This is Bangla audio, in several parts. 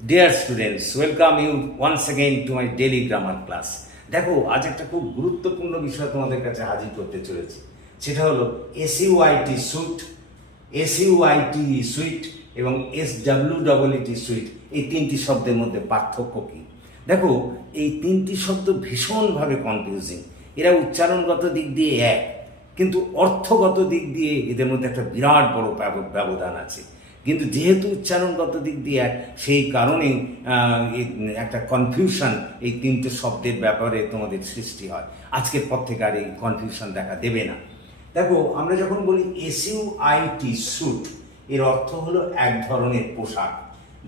Deer students, welcome you once again to my daily grammar class. দেখো, আজ একটা খুব গুরুত্বপূর্ণ বিষয় তোমাদের কাছে হাজির করতে চলেছি। সেটা হলো এসইউআইটি সুইট, এসইউআইটি সুইট এবং এসডব্লিউডব্লিউটি সুইট, এই তিনটি শব্দের মধ্যে পার্থক্য কী। দেখো, এই তিনটি শব্দ ভীষণভাবে কনফিউজিং। এরা উচ্চারণগত দিক দিয়ে এক, কিন্তু অর্থগত দিক দিয়ে এদের মধ্যে একটা বিরাট বড় ব্যবধান আছে। কিন্তু যেহেতু উচ্চারণগত দিক দিয়ে এক, সেই কারণেই একটা কনফিউশন এই তিনটে শব্দের ব্যাপারে তোমাদের সৃষ্টি হয়। আজকের পর থেকে আর এই কনফিউশন দেখা দেবে না। দেখো, আমরা যখন বলি এসইউআইটি স্যুট, এর অর্থ হলো এক ধরনের পোশাক।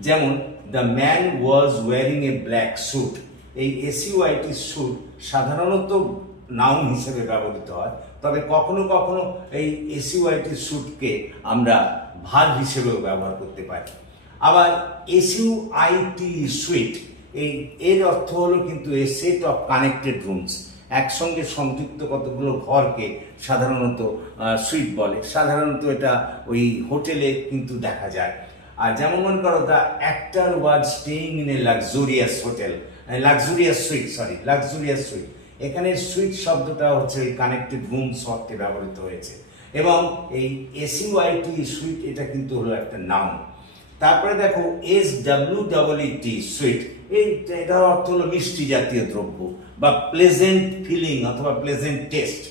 যেমন the man was wearing a black sweet. এই এসইউআইটি স্যুট সাধারণত নাউন হিসেবে ব্যবহৃত হয়, তবে কখনো কখনো এই এসইউআইটি স্যুটকে আমরা ভার্ব হিসেবেও ব্যবহার করতে পারি। আবার এসইউআইটি সুইট, এর অর্থ হলো কিন্তু এ সেট অফ কানেক্টেড রুমস। একসঙ্গে সংযুক্ত কতগুলো ঘরকে সাধারণত সুইট বলে। সাধারণত এটা ওই হোটেলে কিন্তু দেখা যায়। আর যেমন মনে করো, the actor was staying in a luxurious hotel, luxurious sweet. এখানে সুইট শব্দটা হচ্ছে এই কানেক্টেড রুমস অর্থে ব্যবহৃত হয়েছে। এবং এই এসইউআইটি সুইট, এটা কিন্তু হলো একটা নাউন। তারপরে দেখো এসডব্লিউডব্লিউটি সুইট, এটার অর্থ হলো মিষ্টি জাতীয় দ্রব্য বা প্লেজেন্ট ফিলিং অথবা প্লেজেন্ট টেস্ট।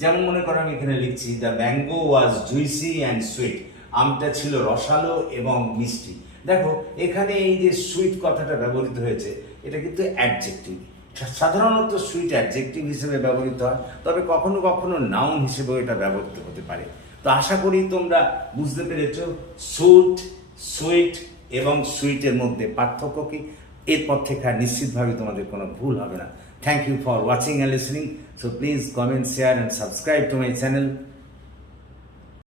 যেমন মনে করো, আমি এখানে লিখছি the mango was juicy and sweet. আমটা ছিল রসালো এবং মিষ্টি। দেখো, এখানে এই যে সুইট কথাটা ব্যবহৃত হয়েছে, এটা কিন্তু অ্যাডজেক্টিভ। সাধারণত সুইট অ্যাডজেক্টিভ হিসেবে ব্যবহৃত হয়, তবে কখনো কখনো নাউন হিসেবেও এটা ব্যবহৃত হতে পারে। তো আশা করি তোমরা বুঝতে পেরেছ স্যুট, সুইট এবং সুইটের মধ্যে পার্থক্য কি। এরপর থেকে আর নিশ্চিতভাবে তোমাদের কোনো ভুল হবে না। Thank you for watching and listening. So please comment, share and subscribe to my channel.